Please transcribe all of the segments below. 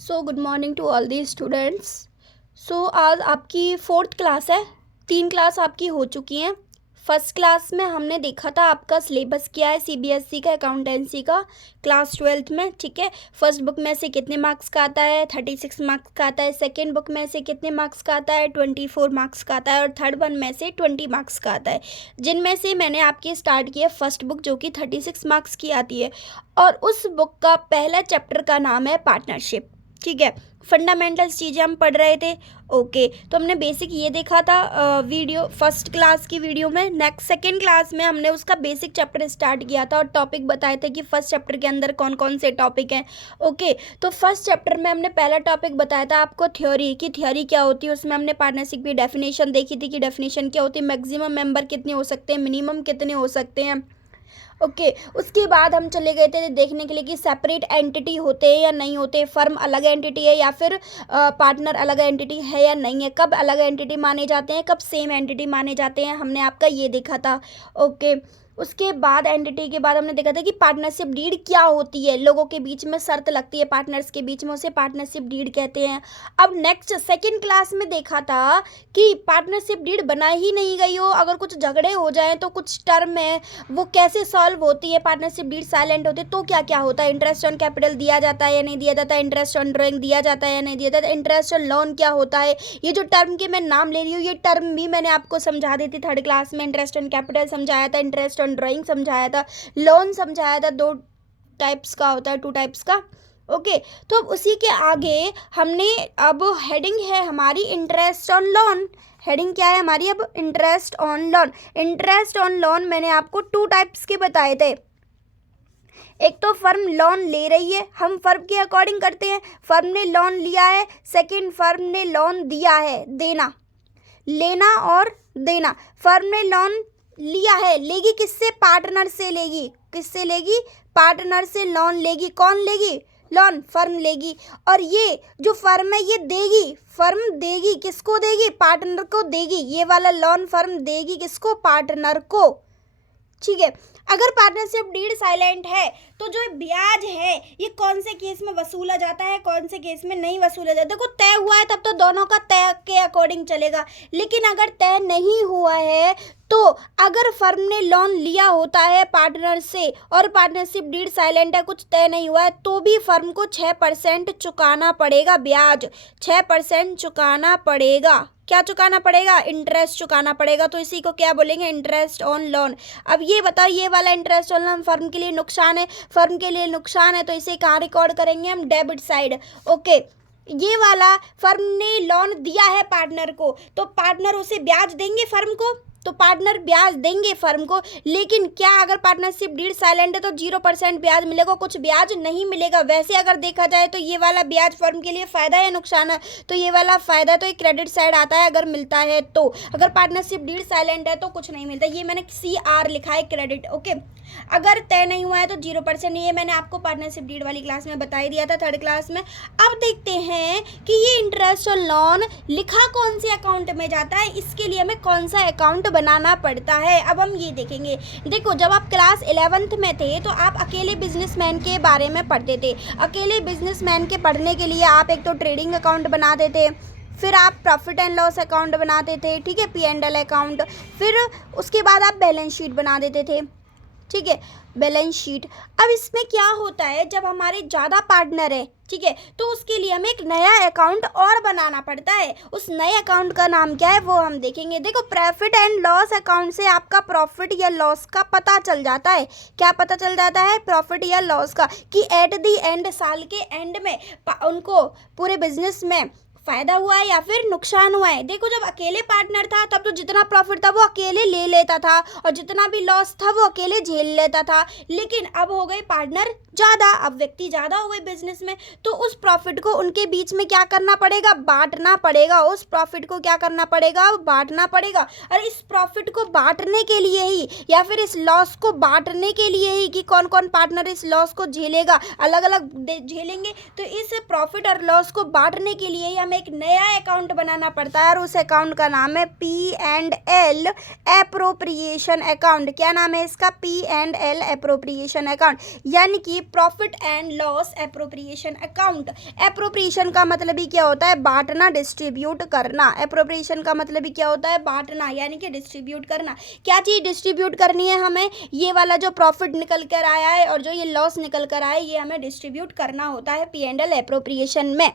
So good morning to all the students. So आज आपकी fourth class है। 3 class आपकी हो चुकी हैं। फर्स्ट क्लास में हमने देखा था आपका सिलेबस क्या है सीबीएसई का अकाउंटेंसी का क्लास 12th में, ठीक है। फर्स्ट बुक में से कितने मार्क्स का आता है, 36 मार्क्स का आता है। सेकेंड बुक में से कितने मार्क्स का आता है, 24 मार्क्स का आता है। और थर्ड वन में से 20 मार्क्स का आता है, जिनमें से मैंने आपकी स्टार्ट किया फर्स्ट बुक जो कि 36 मार्क्स की आती है। और उस बुक का पहला चैप्टर का नाम है पार्टनरशिप, ठीक है। फंडामेंटल्स चीज़ें हम पढ़ रहे थे, ओके। तो हमने बेसिक ये देखा था वीडियो फर्स्ट क्लास की वीडियो में। नेक्स्ट सेकेंड क्लास में हमने उसका बेसिक चैप्टर स्टार्ट किया था और टॉपिक बताए थे कि फर्स्ट चैप्टर के अंदर कौन कौन से टॉपिक हैं, ओके। तो फर्स्ट चैप्टर में हमने पहला टॉपिक बताया था आपको थ्योरी की, थ्योरी क्या होती है। उसमें हमने पार्टनरशिप की डेफिनेशन देखी थी कि डेफिनेशन क्या होती है, मैक्सिमम मेंबर कितने हो सकते हैं, मिनिमम कितने हो सकते हैं, ओके। उसके बाद हम चले गए थे देखने के लिए कि सेपरेट एंटिटी होते हैं या नहीं होते, फर्म अलग एंटिटी है या फिर पार्टनर अलग एंटिटी है या नहीं है, कब अलग एंटिटी माने जाते हैं, कब सेम एंटिटी माने जाते हैं, हमने आपका ये देखा था, ओके। उसके बाद एंटिटी के बाद हमने देखा था कि पार्टनरशिप डीड क्या होती है, लोगों के बीच में शर्त लगती है पार्टनर्स के बीच में, उसे पार्टनरशिप डीड कहते हैं। अब नेक्स्ट सेकंड क्लास में देखा था कि पार्टनरशिप डीड बनाई ही नहीं गई हो, अगर कुछ झगड़े हो जाएं तो कुछ टर्म है वो कैसे सॉल्व होती है, पार्टनरशिप डीड साइलेंट होती है तो क्या क्या होता है, इंटरेस्ट ऑन कैपिटल दिया जाता है या नहीं दिया जाता है, इंटरेस्ट ऑन ड्राइंग दिया जाता है या नहीं दिया जाता है, इंटरेस्ट ऑन लोन क्या होता है। ये जो टर्म के मैं नाम ले रही हूँ ये टर्म भी मैंने आपको समझा दी थी थर्ड क्लास में। इंटरेस्ट ऑन कैपिटल समझाया था, इंटरेस्ट ऑन ड्राइंग समझाया था, लोन समझाया था, 2 टाइप्स का होता है, 2 टाइप्स का, ओके। तो अब उसी के आगे हमने अब हेडिंग है हमारी इंटरेस्ट ऑन लोन। हेडिंग क्या है हमारी अब, interest on loan. Interest on loan मैंने आपको 2 टाइप्स के बताए थे। एक तो फर्म लोन ले रही है, हम फर्म के अकॉर्डिंग करते हैं, फर्म ने लोन लिया है। सेकंड, फर्म ने लोन दिया है, देना, लेना और देना। फर्म ने लोन लिया है, लेगी किससे, पार्टनर से लेगी, किससे लेगी, पार्टनर से लोन लेगी। कौन लेगी, लोन फर्म लेगी। और ये जो फर्म है ये देगी, फर्म देगी, किसको देगी, पार्टनर को देगी। ये वाला लोन फर्म देगी किसको, पार्टनर को, ठीक है। अगर पार्टनरशिप डीड साइलेंट है तो जो ब्याज है ये कौन से केस में वसूला जाता है, कौन से केस में नहीं वसूला जाता है। देखो तय हुआ है तब तो दोनों का तय के अकॉर्डिंग चलेगा, लेकिन अगर तय नहीं हुआ है तो अगर फर्म ने लोन लिया होता है पार्टनर से और पार्टनरशिप डीड साइलेंट है, कुछ तय नहीं हुआ है, तो भी फर्म को 6% चुकाना पड़ेगा, ब्याज 6% चुकाना पड़ेगा। क्या चुकाना पड़ेगा, इंटरेस्ट चुकाना पड़ेगा। तो इसी को क्या बोलेंगे, इंटरेस्ट ऑन लोन। अब ये बताओ ये वाला इंटरेस्ट ऑन लोन फर्म के लिए नुकसान है, फर्म के लिए नुकसान है तो इसे कहाँ रिकॉर्ड करेंगे हम, डेबिट साइड, ओके। ये वाला फर्म ने लोन दिया है पार्टनर को तो पार्टनर उसे ब्याज देंगे फर्म को, तो पार्टनर ब्याज देंगे फर्म को। लेकिन क्या अगर पार्टनरशिप डीड साइलेंट है तो 0% ब्याज मिलेगा, कुछ ब्याज नहीं मिलेगा। वैसे अगर देखा जाए तो ये वाला ब्याज फर्म के लिए फ़ायदा है नुकसान है, तो ये वाला फ़ायदा तो एक क्रेडिट साइड आता है अगर मिलता है तो। अगर पार्टनरशिप डीड साइलेंट है तो कुछ नहीं मिलता, ये मैंने CR लिखा है, क्रेडिट, ओके। अगर तय नहीं हुआ है तो 0%, ये मैंने आपको पार्टनरशिप डीड वाली क्लास में बता ही दिया था थर्ड क्लास में। अब देखते हैं कि ये इंटरेस्ट ऑन लोन लिखा कौन से अकाउंट में जाता है, इसके लिए हमें कौन सा अकाउंट बनाना पड़ता है। अब हम ये देखेंगे, देखो जब आप क्लास 11th में थे तो आप अकेले बिजनेसमैन के बारे में पढ़ते थे। अकेले बिजनेसमैन के पढ़ने के लिए आप एक तो ट्रेडिंग अकाउंट बनाते थे, फिर आप प्रॉफिट एंड लॉस अकाउंट बनाते थे, ठीक है, P&L अकाउंट, फिर उसके बाद आप बैलेंस शीट बना देते थे, ठीक है, बैलेंस शीट। अब इसमें क्या होता है, जब हमारे ज़्यादा पार्टनर है, ठीक है, तो उसके लिए हमें एक नया अकाउंट और बनाना पड़ता है। उस नए अकाउंट का नाम क्या है वो हम देखेंगे। देखो प्रॉफिट एंड लॉस अकाउंट से आपका प्रॉफिट या लॉस का पता चल जाता है। क्या पता चल जाता है, प्रॉफिट या लॉस का, कि एट दी एंड, साल के एंड में उनको पूरे बिजनेस में फ़ायदा हुआ है या फिर नुकसान हुआ है। देखो जब अकेले पार्टनर था तब तो जितना प्रॉफिट था वो अकेले ले लेता था और जितना भी लॉस था वो अकेले झेल लेता था। लेकिन अब हो गए पार्टनर ज़्यादा, अब व्यक्ति ज़्यादा हो गए बिजनेस में, तो उस प्रॉफिट को उनके बीच में क्या करना पड़ेगा, बांटना पड़ेगा। उस प्रॉफिट को क्या करना पड़ेगा, बांटना पड़ेगा। और इस प्रॉफिट को बांटने के लिए ही या फिर इस लॉस को बांटने के लिए ही कि कौन कौन पार्टनर इस लॉस को झेलेगा, अलग अलग झेलेंगे, तो इस प्रॉफिट और लॉस को बांटने के लिए ही हमें एक नया अकाउंट बनाना पड़ता है और उस अकाउंट का नाम है P&L एप्रोप्रिएशन अकाउंट। क्या नाम है इसका? P&L एप्रोप्रिएशन अकाउंट, यानी कि profit and loss appropriation account. Appropriation का मतलब ही क्या होता है? बांटना, डिस्ट्रीब्यूट करना। एप्रोप्रिएशन का मतलब ही क्या होता है? बांटना, यानी कि डिस्ट्रीब्यूट करना। क्या चीज़ डिस्ट्रीब्यूट करनी है हमें? ये वाला जो प्रॉफिट निकल कर आया है और जो ये लॉस निकल कर आया है, ये हमें डिस्ट्रीब्यूट करना होता है P&L एप्रोप्रिएशन में।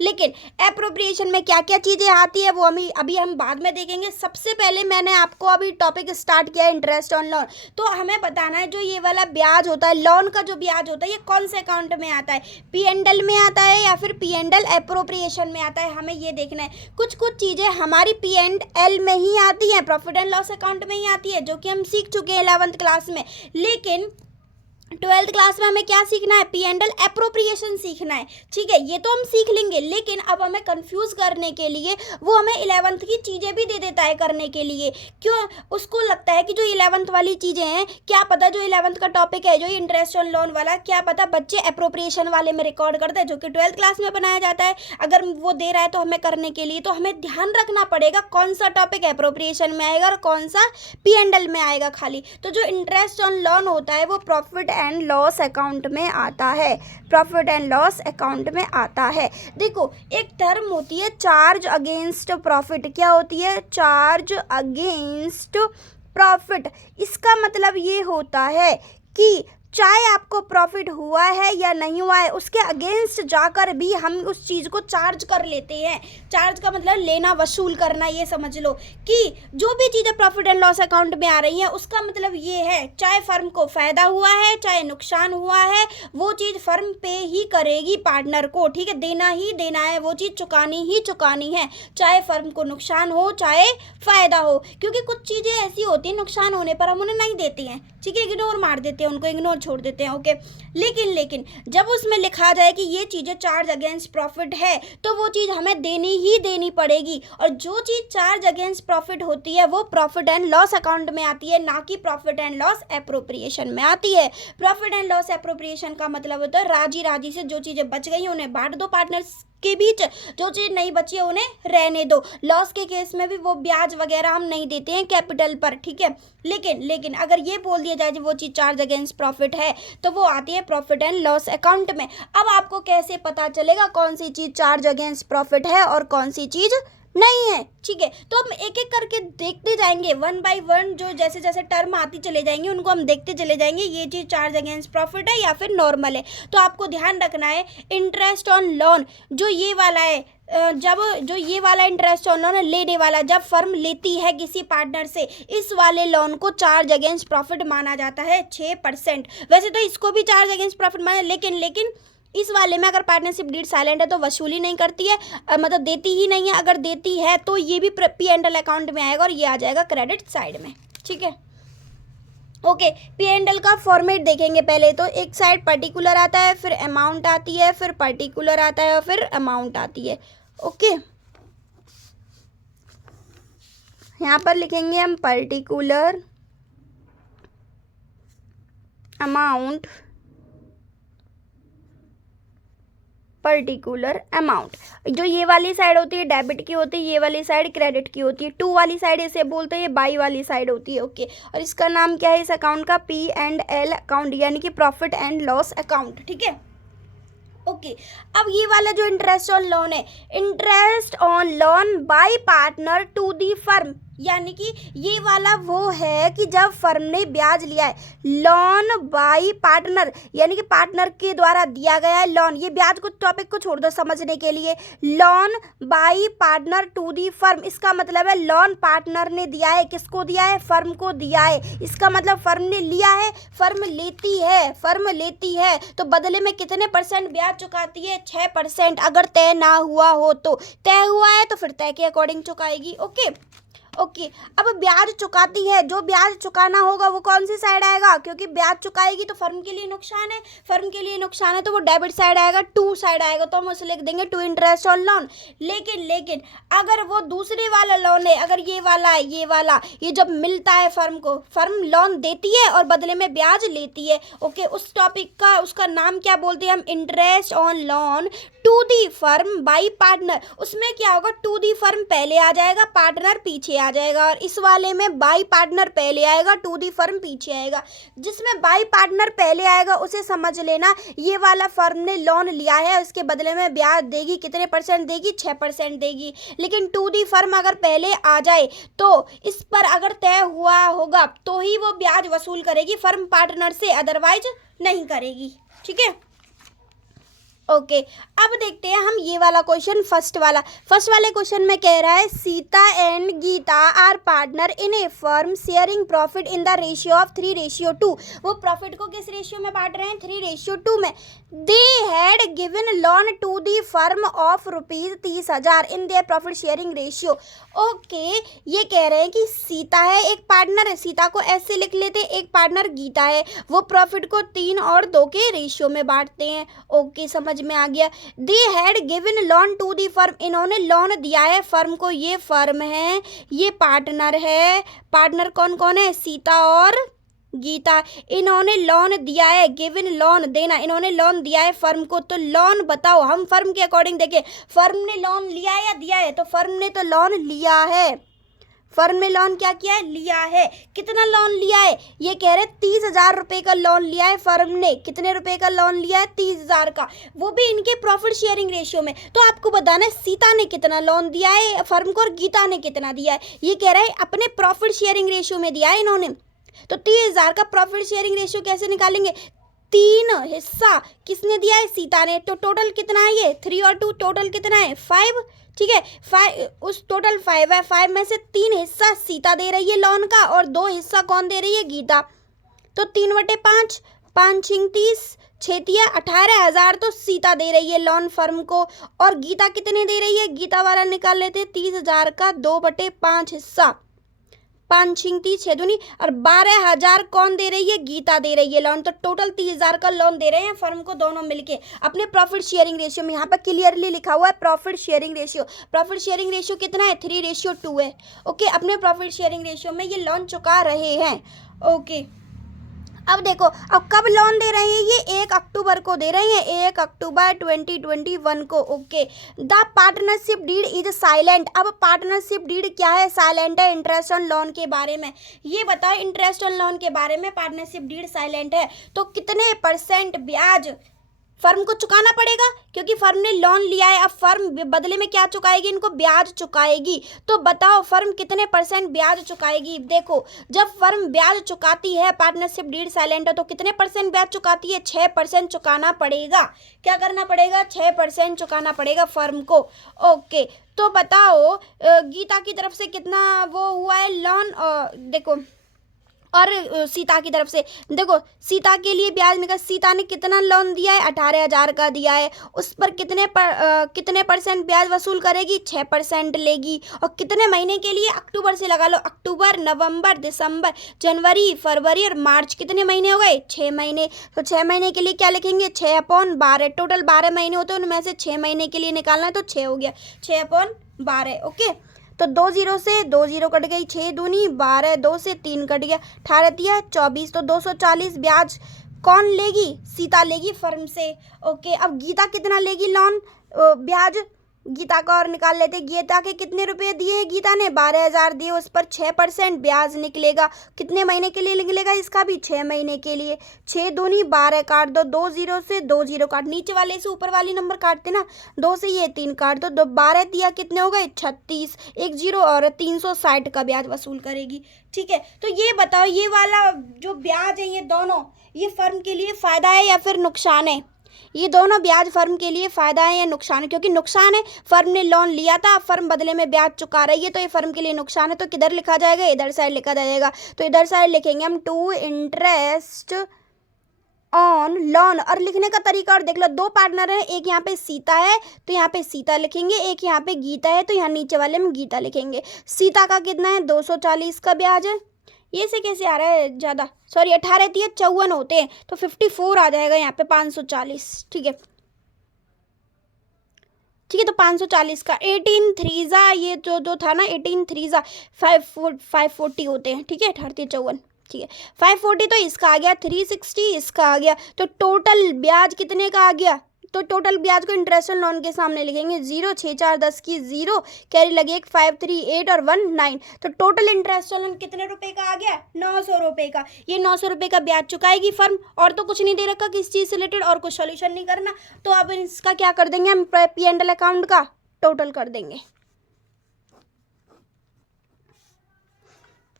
लेकिन एप्रोप्रिएशन में क्या क्या चीज़ें आती है वो अभी हम बाद में देखेंगे। सबसे पहले मैंने आपको अभी टॉपिक स्टार्ट किया है इंटरेस्ट ऑन लोन। तो हमें बताना है जो ये वाला ब्याज होता है, लोन का जो ब्याज होता है, ये कौन से अकाउंट में आता है? P&L में आता है या फिर P&L एप्रोप्रिएशन में आता है? हमें ये देखना है। कुछ चीज़ें हमारी P&L में ही आती हैं, प्रॉफिट एंड लॉस अकाउंट में ही आती है, जो कि हम सीख चुके हैं 11th क्लास में। लेकिन 12th क्लास में हमें क्या सीखना है? P&L एप्रोप्रिएशन सीखना है। ठीक है, ये तो हम सीख लेंगे, लेकिन अब हमें कंफ्यूज करने के लिए वो हमें 11th की चीज़ें भी दे देता है करने के लिए। क्यों? उसको लगता है कि जो 11th वाली चीज़ें हैं, क्या पता जो 11th का टॉपिक है, जो इंटरेस्ट ऑन लोन वाला, क्या पता बच्चे एप्रोप्रिएशन वाले में रिकॉर्ड करते हैं, जो कि 12th क्लास में बनाया जाता है। अगर वो दे रहा है तो हमें करने के लिए, तो हमें ध्यान रखना पड़ेगा कौन सा टॉपिक एप्रोप्रिएशन में आएगा और कौन सा P&L में आएगा खाली। तो जो इंटरेस्ट ऑन लोन होता है वो प्रॉफिट एंड लॉस अकाउंट में आता है, प्रॉफिट एंड लॉस अकाउंट में आता है। देखो, एक टर्म होती है चार्ज अगेंस्ट प्रॉफिट। क्या होती है? Charge against profit. इसका मतलब ये होता है कि चाहे आपको प्रॉफिट हुआ है या नहीं हुआ है, उसके अगेंस्ट जाकर भी हम उस चीज़ को चार्ज कर लेते हैं। चार्ज का मतलब लेना, वसूल करना, ये समझ लो कि जो भी चीज़ें प्रॉफिट एंड लॉस अकाउंट में आ रही हैं, उसका मतलब ये है चाहे फर्म को फ़ायदा हुआ है चाहे नुकसान हुआ है, वो चीज़ फर्म पे ही करेगी पार्टनर को। ठीक है, देना ही देना है, वो चीज़ चुकानी ही चुकानी है, चाहे फर्म को नुकसान हो चाहे फ़ायदा हो। क्योंकि कुछ चीज़ें ऐसी होती हैं नुकसान होने पर हम उन्हें नहीं देते हैं, ठीक है, इग्नोर मार देते हैं, उनको इग्नोर छोड़ देते हैं। ओके, लेकिन जब उसमें लिखा जाए कि ये चीज़ें चार्ज अगेंस्ट प्रॉफिट है, तो वो चीज़ हमें देनी ही देनी पड़ेगी। और जो चीज़ चार्ज अगेंस्ट प्रॉफिट होती है वो प्रॉफिट एंड लॉस अकाउंट में आती है, ना कि प्रॉफिट एंड लॉस एप्रोप्रिएशन में आती है। प्रॉफिट एंड लॉस एप्रोप्रिएशन का मतलब होता है राजी राजी से जो चीज़ें बच गई उन्हें बांट दो पार्टनर्स के बीच, जो चीज़ नहीं बची है उन्हें रहने दो। लॉस के केस में भी वो ब्याज वगैरह हम नहीं देते हैं कैपिटल पर, ठीक है। लेकिन अगर ये बोल दिया जाए कि वो चीज़ चार्ज अगेंस्ट प्रॉफिट है, तो वो आती है प्रॉफिट एंड लॉस अकाउंट में। अब आपको कैसे पता चलेगा कौन सी चीज़ चार्ज अगेंस्ट प्रॉफिट है और कौन सी चीज़ नहीं है? ठीक है, तो हम एक एक करके देखते जाएंगे, 1 बाय 1, जो जैसे जैसे टर्म आती चले जाएंगे उनको हम देखते चले जाएंगे, ये चीज़ चार्ज अगेंस्ट प्रॉफिट है या फिर नॉर्मल है। तो आपको ध्यान रखना है, इंटरेस्ट ऑन लोन जो ये वाला है, जब जो ये वाला इंटरेस्ट ऑन लोन लेने वाला जब फर्म लेती है किसी पार्टनर से, इस वाले लोन को चार्ज अगेंस्ट प्रॉफिट माना जाता है 6%। वैसे तो इसको भी चार्ज अगेंस्ट प्रॉफिट माना, लेकिन इस वाले में अगर पार्टनरशिप डीड साइलेंट है तो वसूली नहीं करती है, मतलब देती ही नहीं है। अगर देती है तो ये भी P&L अकाउंट में आएगा और ये आ जाएगा क्रेडिट साइड में, ठीक है। ओके, P&L का फॉर्मेट देखेंगे पहले। तो एक साइड पर्टिकुलर आता है, फिर अमाउंट आती है, फिर पर्टिकुलर आता है और फिर अमाउंट आती है। ओके, यहाँ पर लिखेंगे हम पर्टिकुलर, अमाउंट, पर्टिकुलर अमाउंट। जो ये वाली साइड होती है डेबिट की होती है, ये वाली साइड क्रेडिट की होती है। टू वाली साइड इसे बोलते हैं, ये बाई वाली साइड होती है। ओके, और इसका नाम क्या है इस अकाउंट का? P&L अकाउंट, यानी कि प्रॉफिट एंड लॉस अकाउंट, ठीक है। ओके, अब ये वाला जो इंटरेस्ट ऑन लोन है, interest on loan by partner to the firm, यानी कि ये वाला वो है कि जब फर्म ने ब्याज लिया है, लोन बाय पार्टनर, यानी कि पार्टनर के द्वारा दिया गया है लोन। ये ब्याज को टॉपिक को छोड़ दो समझने के लिए। Loan by partner to the firm, इसका मतलब है लोन पार्टनर ने दिया है। किसको दिया है? फर्म को दिया है। इसका मतलब फर्म ने लिया है, फर्म लेती है तो बदले में कितने % ब्याज चुकाती है? 6%। अगर तय ना हुआ हो तो, तय हुआ है तो फिर तय के अकॉर्डिंग चुकाएगी। ओके, अब ब्याज चुकाती है, जो ब्याज चुकाना होगा वो कौन सी साइड आएगा? क्योंकि ब्याज चुकाएगी तो फर्म के लिए नुकसान है, तो वो डेबिट साइड आएगा, टू साइड आएगा, तो हम उसे लिख देंगे टू इंटरेस्ट ऑन लोन। लेकिन अगर वो दूसरे वाला लोन है, अगर ये वाला है, ये जब मिलता है फर्म को, फर्म लोन देती है और बदले में ब्याज लेती है। ओके, उस टॉपिक का उसका नाम क्या बोलते हैं हम? Interest on loan to the firm by partner, उसमें क्या होगा, टू दी फर्म पहले आ जाएगा, पार्टनर पीछे आ जाएगा, और इस वाले में बाई पार्टनर पहले आएगा, टू दी फर्म पीछे आएगा। जिसमें बाई पार्टनर पहले आएगा उसे समझ लेना ये वाला फर्म ने लोन लिया है, उसके बदले में ब्याज देगी, कितने % देगी, 6% देगी। लेकिन टू दी फर्म अगर पहले आ जाए तो इस पर अगर तय हुआ होगा तो ही वो ब्याज वसूल करेगी फर्म पार्टनर से, अदरवाइज नहीं करेगी। ठीक है, ओके। अब देखते हैं हम ये वाला क्वेश्चन, फर्स्ट वाले क्वेश्चन में कह रहा है Sita and Gita are partner in a firm sharing profit in the ratio of 3:2। वो प्रॉफिट को किस रेशियो में बांट रहे हैं, 3:2 में। They had given loan to the firm of ₹30,000 in their profit sharing ratio. Okay, ये कह रहे हैं कि सीता है, एक पार्टनर है, सीता को ऐसे लिख लेते, एक पार्टनर गीता है, वो प्रॉफिट को 3 और 2 के रेशियो में बांटते हैं। ओके, समझ में आ गया। They had given loan to the firm, इन्होंने लोन दिया है फर्म को, ये फर्म है, ये पार्टनर है। पार्टनर कौन कौन है, सीता और गीता। इन्होंने लोन दिया है, गिवन लोन देना, इन्होंने लोन दिया है फर्म को। तो लोन बताओ, हम फर्म के अकॉर्डिंग देखें, फर्म ने लोन लिया है या दिया है, तो फर्म ने तो लोन लिया है। फर्म ने लोन क्या किया है, लिया है। कितना लोन लिया है, ये कह रहे 30,000 रुपये का लोन लिया है फर्म ने। कितने रुपए का लोन लिया है, 30,000 का, वो भी इनके प्रॉफिट शेयरिंग रेशियो में। तो आपको बताना है सीता ने कितना लोन दिया है फर्म को और गीता ने कितना दिया है। ये कह रहे हैं अपने प्रॉफिट शेयरिंग रेशियो में दिया है इन्होंने। तो 30,000 का प्रॉफिट शेयरिंग रेशियो कैसे निकालेंगे, 3 हिस्सा किसने दिया है, सीता ने। तो टोटल कितना है, ये 3 और 2 टोटल कितना है, 5। ठीक है, 5, उस टोटल 5 है, 5 में से 3 हिस्सा सीता दे रही है लोन का और 2 हिस्सा कौन दे रही है, गीता। तो 3/5, 5 6 30, 6 18,000 तो सीता दे रही है लोन फर्म को, और गीता कितने दे रही है, गीता वाला निकाल लेते 30,000 का 2/5 हिस्सा, 5 6 30, 6 दूनी, और 12,000 कौन दे रही है, गीता दे रही है लोन। तो टोटल 30,000 का लोन दे रहे हैं फर्म को दोनों मिलके अपने प्रॉफिट शेयरिंग रेशियो में। यहाँ पर क्लियरली लिखा हुआ है profit sharing ratio. Profit sharing ratio कितना है, 3:2 है। ओके, अपने प्रॉफिट शेयरिंग रेशियो में ये लोन चुका रहे हैं। ओके, अब देखो, अब कब लोन दे रहे हैं, ये 1 अक्टूबर को दे रहे हैं, 1 अक्टूबर 2021 को। Okay, the partnership deed is silent. अब पार्टनरशिप डीड क्या है, साइलेंट है। इंटरेस्ट ऑन लोन के बारे में ये बताओ, इंटरेस्ट ऑन लोन के बारे में पार्टनरशिप डीड साइलेंट है। तो कितने % ब्याज फर्म को चुकाना पड़ेगा, क्योंकि फर्म ने लोन लिया है। अब फर्म बदले में क्या चुकाएगी, इनको ब्याज चुकाएगी। तो बताओ फर्म कितने % ब्याज चुकाएगी। देखो, जब फर्म ब्याज चुकाती है, पार्टनरशिप डीड साइलेंट है, तो कितने % ब्याज चुकाती है, 6% चुकाना पड़ेगा। क्या करना पड़ेगा, 6% चुकाना पड़ेगा फर्म को। ओके, तो बताओ गीता की तरफ से कितना वो हुआ है लोन, देखो, और सीता की तरफ से देखो, सीता के लिए ब्याज निकल, सीता ने कितना लोन दिया है, 18,000 का दिया है। उस पर कितने % ब्याज वसूल करेगी, 6% लेगी। और कितने महीने के लिए, अक्टूबर से लगा लो, अक्टूबर नवंबर दिसंबर जनवरी फरवरी और मार्च, कितने महीने हो गए, 6 महीने। तो 6 महीने के लिए क्या लिखेंगे, 6/12। टोटल 12 महीने होते हैं, उनमें से 6 महीने के लिए निकालना है, तो 6 हो गया, 6/12। ओके, तो 2 0 से 2 0 कट गई, 6 दूनी 12, 2 से 3 कट गया, 18 24। तो 240 ब्याज कौन लेगी, सीता लेगी फर्म से। ओके, अब गीता कितना लेगी लोन ब्याज, गीता का और निकाल लेते। गीता के कितने रुपए दिए, गीता ने 12,000 दिए, उस पर 6% ब्याज निकलेगा। कितने महीने के लिए निकलेगा, इसका भी 6 महीने के लिए। 6 दूनी 12 काट दो, 2 0 से 2 0 काट, नीचे वाले से ऊपर वाली नंबर काटते ना, 2 से ये 3 काट दो, 12 दिया, कितने हो गए, 36, 1 0 और 360 का ब्याज वसूल करेगी। ठीक है, तो ये बताओ, ये वाला जो ब्याज है, ये दोनों, ये फर्म के लिए फ़ायदा है या फिर नुकसान है, ये दोनों ब्याज फर्म के लिए फ़ायदा है या नुकसान है। क्योंकि नुकसान है, फर्म ने लोन लिया था, फर्म बदले में ब्याज चुका रही है, तो ये फर्म के लिए नुकसान है। तो किधर लिखा जाएगा, इधर साइड लिखा जाएगा। तो इधर साइड लिखेंगे हम टू इंटरेस्ट ऑन लोन। और लिखने का तरीका और देख लो, 2 पार्टनर हैं, एक यहाँ पे सीता है तो यहाँ पे सीता लिखेंगे, एक यहाँ पे गीता है तो यहाँ नीचे वाले में गीता लिखेंगे। सीता का कितना है, 240 का ब्याज है। ये से कैसे आ रहा है ज़्यादा, सॉरी, 18 3 54 होते हैं, तो 54 आ जाएगा यहाँ पे 540। ठीक है, ठीक है, तो 540 का 18 3 ये जो था ना, 18 3 540 होते हैं। ठीक है, 18 54, ठीक है, 540 तो इसका आ गया, 360 इसका आ गया। तो टोटल ब्याज कितने का आ गया, तो टोटल ब्याज को इंटरेस्ट ऑन लोन के सामने लिखेंगे 0, 6 4 10 की 0, कैरी लगी 1 5 3 8 और 1 9। तो टोटल इंटरेस्ट ऑन लोन कितने रुपए का आ गया? 900 रुपए का। ये 900 रुपए का ब्याज चुकाएगी फर्म, और तो कुछ नहीं दे रखा किस चीज़ से रिलेटेड, और कुछ सोल्यूशन नहीं करना। तो अब इसका क्या कर देंगे हम, P&L अकाउंट का टोटल कर देंगे।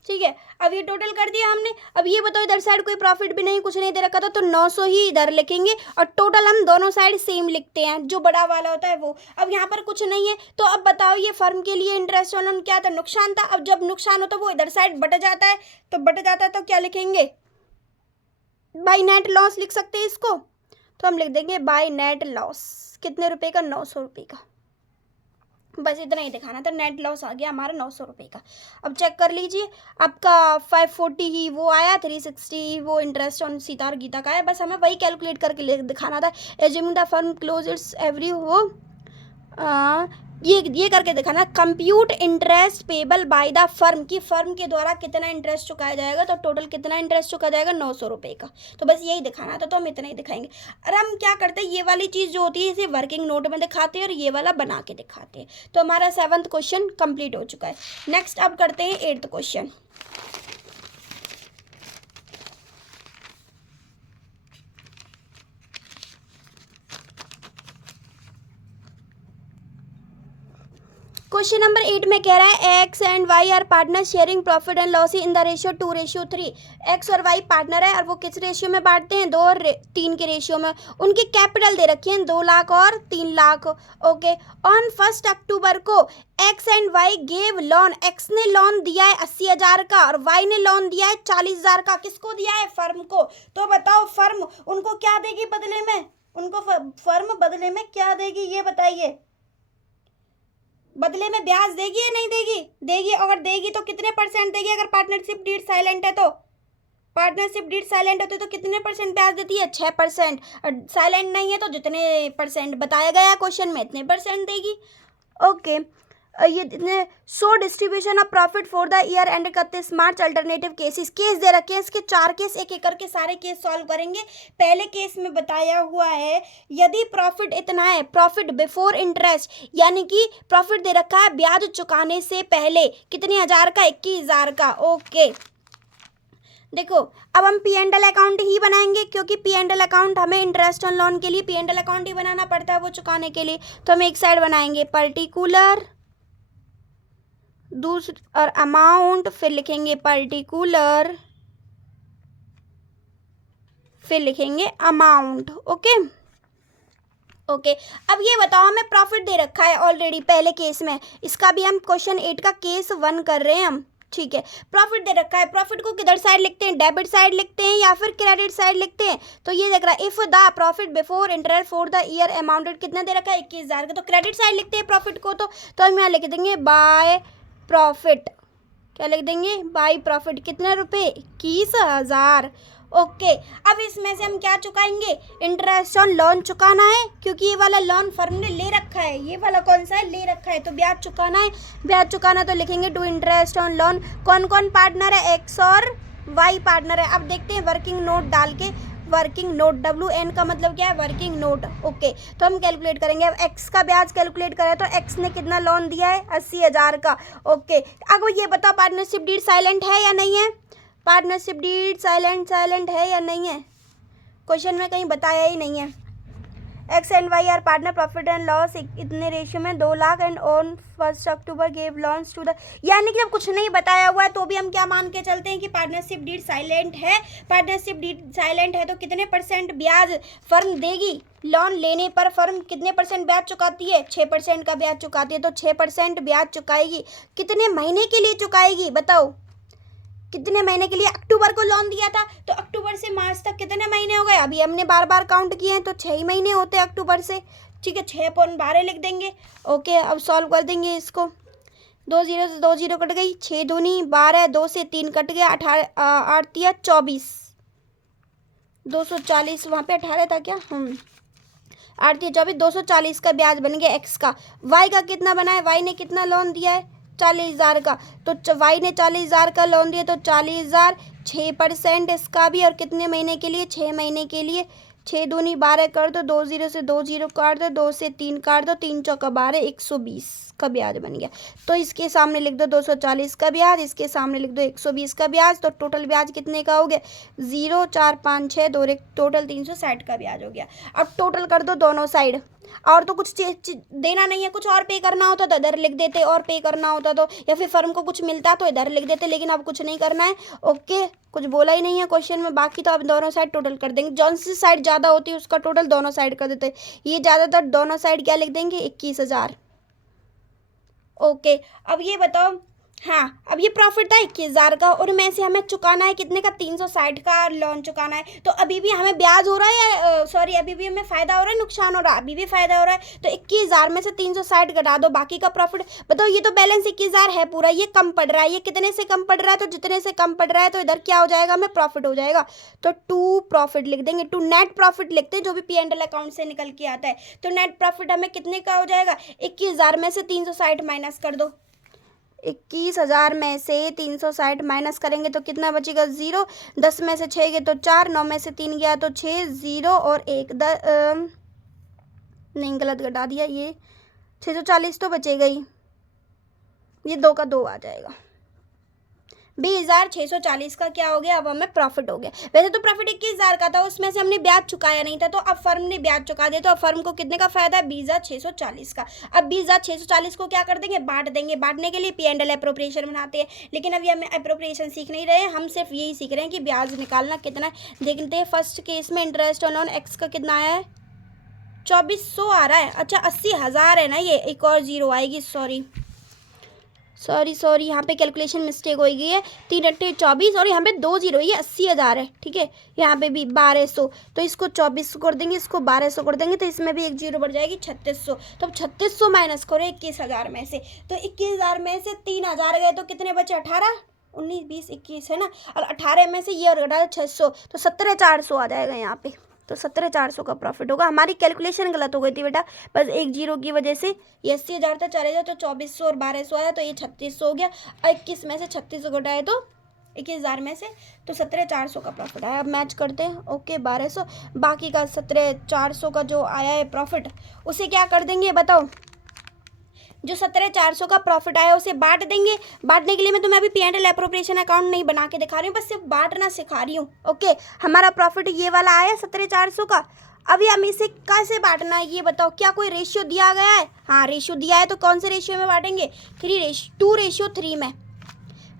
ठीक है, अब ये टोटल कर दिया हमने। अब ये बताओ इधर साइड कोई प्रॉफिट भी नहीं, कुछ नहीं दे रखा था, तो 900 ही इधर लिखेंगे और टोटल हम दोनों साइड सेम लिखते हैं, जो बड़ा वाला होता है वो। अब यहाँ पर कुछ नहीं है, तो अब बताओ ये फर्म के लिए इंटरेस्ट ऑन क्या था? नुकसान था। अब जब नुकसान होता है वो इधर साइड बट जाता है, तो बट जाता है तो क्या लिखेंगे? बाय नेट लॉस लिख सकते हैं इसको, तो हम लिख देंगे बाय नेट लॉस। कितने रुपए का? 900 रुपये का। बस इतना ही दिखाना था। नेट लॉस आ गया हमारा 900 रुपये का। अब चेक कर लीजिए, आपका 540 ही वो आया, 360 वो इंटरेस्ट ऑन सीता और गीता का है। बस हमें वही कैलकुलेट करके दिखाना था। Assuming the firm close it's every हो, ये करके दिखाना। Compute interest payable by the firm, की फर्म के द्वारा कितना इंटरेस्ट चुकाया जाएगा, तो टोटल कितना इंटरेस्ट चुकाया जाएगा? 900 रुपये का। तो बस यही दिखाना था, तो हम इतना ही दिखाएंगे। और हम क्या करते हैं, ये वाली चीज़ जो होती है इसे वर्किंग नोट में दिखाते हैं और ये वाला बना के दिखाते हैं। तो हमारा 7th क्वेश्चन कंप्लीट हो चुका है। नेक्स्ट अब करते हैं 8th क्वेश्चन। क्वेश्चन नंबर 8 में कह रहा है X and Y are partner sharing profit and loss in the ratio 2:3। X और वाई पार्टनर है और वो किस रेशियो में बांटते हैं? 2 और 3 के रेशियो में। उनकी कैपिटल दे रखी है 2 लाख और 3 लाख। ओके, ऑन 1 अक्टूबर को X and Y gave loan, X ने लोन दिया है 80,000 का और वाई ने लोन दिया है 40,000 का। किसको दिया है? फर्म को। तो बताओ फर्म उनको क्या देगी बदले में? उनको फर्म बदले में क्या देगी ये बताइए? बदले में ब्याज देगी या नहीं देगी? देगी। अगर देगी तो कितने परसेंट देगी? अगर पार्टनरशिप डीड साइलेंट है तो, पार्टनरशिप डीड साइलेंट होते तो कितने परसेंट ब्याज देती है? 6%। और साइलेंट नहीं है तो जितने परसेंट बताया गया क्वेश्चन में इतने परसेंट देगी। ओके, ये show distribution of profit for the year end 31 March. Alternative cases, case दे रखे हैं इसके 4 केस, एक एक करके सारे केस सॉल्व करेंगे। पहले केस में बताया हुआ है यदि प्रॉफिट इतना है, प्रॉफिट बिफोर इंटरेस्ट, यानी कि प्रॉफिट दे रखा है ब्याज चुकाने से पहले, कितने हज़ार का? 21,000 का। ओके, देखो अब हम P&L अकाउंट ही बनाएंगे, क्योंकि P&L अकाउंट हमें इंटरेस्ट ऑन लोन के लिए P&L अकाउंट ही बनाना पड़ता है वो चुकाने के लिए। तो हम एक साइड बनाएंगे पर्टिकुलर, दूसरा और अमाउंट, फिर लिखेंगे पर्टिकुलर, फिर लिखेंगे अमाउंट। ओके ओके, अब ये बताओ हमें प्रॉफिट दे रखा है ऑलरेडी पहले केस में, इसका भी हम क्वेश्चन 8 का केस 1 कर रहे हैं हम। ठीक है, प्रॉफिट दे रखा है, प्रॉफिट को किधर साइड लिखते हैं? डेबिट साइड लिखते हैं या फिर क्रेडिट साइड लिखते हैं? तो ये देख रहा है if the profit before interest for the year amounted, कितना दे रखा है? 21,000 का। तो क्रेडिट साइड लिखते हैं प्रॉफिट को, तो हम यहाँ लिख देंगे बाय प्रॉफिट। क्या लिख देंगे? By profit. कितने रुपए? 21,000। ओके, अब इसमें से हम क्या चुकाएंगे? इंटरेस्ट ऑन लोन चुकाना है, क्योंकि ये वाला लोन फर्म ने ले रखा है। ये वाला कौन सा है? ले रखा है, तो ब्याज चुकाना है। ब्याज चुकाना तो लिखेंगे टू इंटरेस्ट ऑन लोन। कौन कौन पार्टनर है? एक्स और वाई पार्टनर है। अब देखते हैं वर्किंग नोट डाल के। वर्किंग नोट, WN का मतलब क्या है? Working note. ओके, तो हम कैलकुलेट करेंगे। अब एक्स का ब्याज कैलकुलेट करें तो एक्स ने कितना लोन दिया है? 80,000 का। ओके, अब ये बताओ पार्टनरशिप डीड साइलेंट है या नहीं है? पार्टनरशिप डीड साइलेंट है या नहीं है? क्वेश्चन में कहीं बताया ही नहीं है। X and Y are partner, profit and loss इतने रेशियो में 2 lakh and on 1 October gave loans to the, यानी कि जब कुछ नहीं बताया हुआ है तो भी हम क्या मान के चलते हैं कि पार्टनरशिप डीड साइलेंट है। पार्टनरशिप डीड साइलेंट है तो कितने परसेंट ब्याज फर्म देगी? लोन लेने पर फर्म कितने परसेंट ब्याज चुकाती है? 6% का ब्याज चुकाती है, तो 6% ब्याज चुकाएगी। कितने महीने के लिए चुकाएगी बताओ? कितने महीने के लिए? अक्टूबर को लोन दिया था तो अक्टूबर से मार्च तक कितने महीने हो गए? अभी हमने बार बार काउंट किए हैं तो 6 ही महीने होते हैं अक्टूबर से। ठीक है, 6/12 लिख देंगे। ओके, अब सॉल्व कर देंगे इसको। 2 0 से 2 0 कट गई, 6 दूनी 12, 2 से 3 कट गया, 18 8 3 24, 240। वहाँ पे 18 था क्या? 8 3 24, 240 का ब्याज बन गया एक्स का। वाई का कितना बना है? वाई ने कितना लोन दिया है? 40,000 का। तो वाई ने 40,000 का लोन दिया तो 40,000, 6% इसका भी, और कितने महीने के लिए? 6 महीने के लिए। 6 दूनी 12 कर दो, 2 0 से 2 0 काट दो, 2 से 3 काट दो, 3 चौका 12, 120 का ब्याज बन गया। तो इसके सामने लिख दो 240 का ब्याज, इसके सामने लिख दो 120 का ब्याज। तो टोटल ब्याज कितने का हो गया? 0 4 5 6 2 टोटल 360 का ब्याज हो गया। अब टोटल कर दो दोनों साइड। और तो कुछ देना नहीं है, कुछ और पे करना होता तो इधर लिख देते, और पे करना होता तो, या फिर फर्म को कुछ मिलता तो इधर लिख देते, लेकिन अब कुछ नहीं करना है। ओके, कुछ बोला ही नहीं है क्वेश्चन में। बाकी तो अब दोनों साइड टोटल कर देंगे, जौन सी साइड ज़्यादा होती है उसका टोटल दोनों साइड कर देते। ये ज़्यादातर दोनों साइड क्या लिख देंगे? 21,000। ओके, अब ये बताओ, हाँ, अब ये प्रॉफिट था 21,000 का, और में से हमें चुकाना है कितने का? 360 का लोन चुकाना है। तो अभी भी हमें ब्याज हो रहा है या सॉरी, अभी भी हमें फ़ायदा हो रहा है, नुकसान हो रहा है? अभी भी फ़ायदा हो रहा है। तो 21,000 में से 360 घटा दो, बाकी का प्रॉफिट बताओ। ये तो बैलेंस 21,000 है पूरा, ये कम पड़ रहा है। ये कितने से कम पड़ रहा है? तो जितने से कम पड़ रहा है तो इधर क्या हो जाएगा? हमें प्रॉफिट हो जाएगा। तो टू प्रॉफिट लिख देंगे, टू नेट प्रॉफिट लिखते हैं जो भी P&L अकाउंट से निकल के आता है। तो नेट प्रॉफिट हमें कितने का हो जाएगा? 21,000 में से 360 माइनस कर दो। 21,000 में से 360 माइनस करेंगे तो कितना बचेगा? 0। 10 में से 6 गए तो 4, 9 में से 3 गया तो 6, 0 और 1 नहीं, गलत घटा दिया। ये 640 तो बचेगा ही, ये 2 का 2 आ जाएगा। 20,640 का क्या हो गया? अब हमें प्रॉफिट हो गया। वैसे तो प्रॉफिट 21,000 का था, उसमें से हमने ब्याज चुकाया नहीं था, तो अब फर्म ने ब्याज चुका दिया। तो अब फर्म को कितने का फायदा है? 20,640 का। अब 20,640 को क्या कर देंगे? बांट देंगे। बांटने के लिए P&L एप्रोप्रिएशन बनाते हैं, लेकिन अभी हमें एप्रोप्रिएशन सीख नहीं रहे हैं, हम सिर्फ यही सीख रहे हैं कि ब्याज निकालना कितना है। देखते हैं फर्स्ट केस में इंटरेस्ट ऑन लोन एक्स का कितना आया है? 2400 आ रहा है। अच्छा, 80,000 है ना, ये एक और जीरो आएगी, सॉरी, यहाँ पे कैलकुलेशन मिस्टेक हो गई है। 3 अट्ठे 24 और यहाँ पे 2 जीरो, ये 80,000 है, ठीक है। यहाँ पे भी 1200, तो इसको 2400 कर देंगे, इसको 1200 कर देंगे, तो इसमें भी एक जीरो बढ़ जाएगी, 3600। तो अब 3600 माइनस करो 21,000 में से। तो 21,000 में से 3,000 गए तो कितने बचे? 18, 19, 20, 21 है ना। और 18 में से ये और घटा 600, तो 17,400 आ जाएगा यहाँ पे। तो 17,400 का प्रॉफिट होगा। हमारी कैलकुलेशन गलत हो गई थी बेटा, बस एक जीरो की वजह से। ये 80,000 था, 4,000, तो 2400 और 1200 आया, तो ये 3600 हो गया। 21 में से 3600 घटाए तो 21,000 में से, तो 17,400 का प्रॉफिट आया। अब मैच करते हैं। ओके, 1200, बाकी का 17,400 का जो आया है प्रॉफिट, उसे क्या कर देंगे बताओ? जो 17,400 का प्रॉफिट आया उसे बांट देंगे। बांटने के लिए मैं तुम्हें अभी P&L एप्रोप्रिएशन अकाउंट नहीं बना के दिखा रही हूँ, बस सिर्फ बांटना सिखा रही हूँ। ओके, हमारा प्रॉफिट ये वाला आया 17,400 का। अभी हम इसे कैसे बांटना है ये बताओ? क्या कोई रेशियो दिया गया है? हाँ, रेशियो दिया है, तो कौन से रेशियो में बांटेंगे? 2:3 में।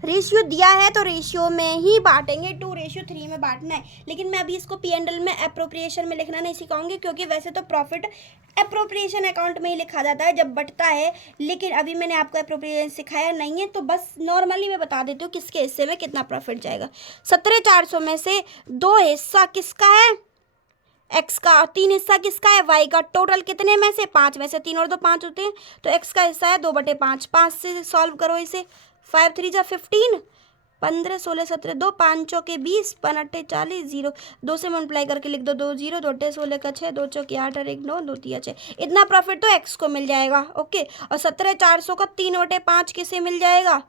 रेशियो दिया है तो रेशियो में ही बांटेंगे, 2:3 में बांटना है। लेकिन मैं अभी इसको P&L में एप्रोप्रिएशन में लिखना नहीं सिखाऊंगी, क्योंकि वैसे तो प्रॉफिट एप्रोप्रिएशन अकाउंट में ही लिखा जाता है जब बटता है, लेकिन अभी मैंने आपको एप्रोप्रिएशन सिखाया नहीं है, तो बस नॉर्मली मैं बता देती हूँ किसके हिस्से में कितना प्रॉफिट जाएगा। 17,400 में से 2 हिस्सा किसका है? एक्स का। और 3 हिस्सा किसका है? वाई का। टोटल कितने में से? 5 में से। 3 और 2 5 होते हैं, तो एक्स का हिस्सा है 2/5। 5 से सॉल्व करो इसे। 5 3 जा 15, 15 16 17 2, 5 चौके 20, 5 अट्ठे 40, 0 2 से मल्टीप्लाई करके लिख दो 2 0, 2 अट्ठे 16 का 6, 2 चौके 8 और 1 9, 2 3 6। इतना प्रॉफिट तो एक्स को मिल जाएगा। ओके, और 17,400 का 3/5 किसे मिल जाएगा?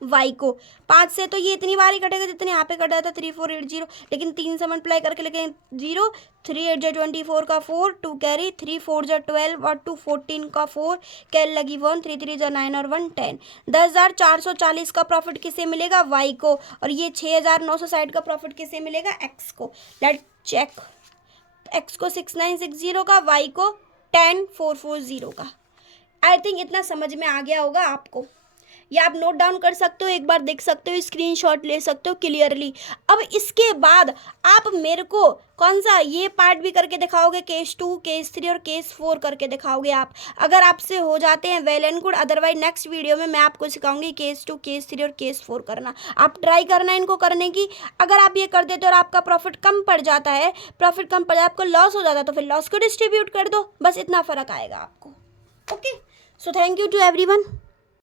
वाई को। 5 से तो ये इतनी बार ही कटेगा जितने यहाँ पे कटा था, 3480, लेकिन 3 से मल्टीप्लाई करके लिखें 0, 3 8 24 का 4, 2 कैरी, 3 4 12 और 2 14 का 4, कैल लगी 1, 3 3 9 और 1 10। 10,440 का प्रॉफिट किसे मिलेगा? वाई को। और ये 6,960 का प्रॉफिट किसे मिलेगा? एक्स को। Late check. एक्स को 6960 का, वाई को 10440 का। आई थिंक इतना समझ में आ गया होगा आपको। या आप नोट डाउन कर सकते हो, एक बार देख सकते हो, स्क्रीनशॉट ले सकते हो क्लियरली। अब इसके बाद आप मेरे को कौन सा ये पार्ट भी करके दिखाओगे? केस 2, केस 3 और केस 4 करके दिखाओगे आप। अगर आपसे हो जाते हैं well and good, otherwise next video में मैं आपको सिखाऊंगी केस 2, केस 3 और केस 4 करना। आप ट्राई करना इनको करने की। अगर आप ये कर देते हो और आपका प्रॉफिट कम पड़ जाता है, आपको लॉस हो जाता है, तो फिर लॉस को डिस्ट्रीब्यूट कर दो, बस इतना फ़र्क आएगा आपको। Okay, so thank you to everyone.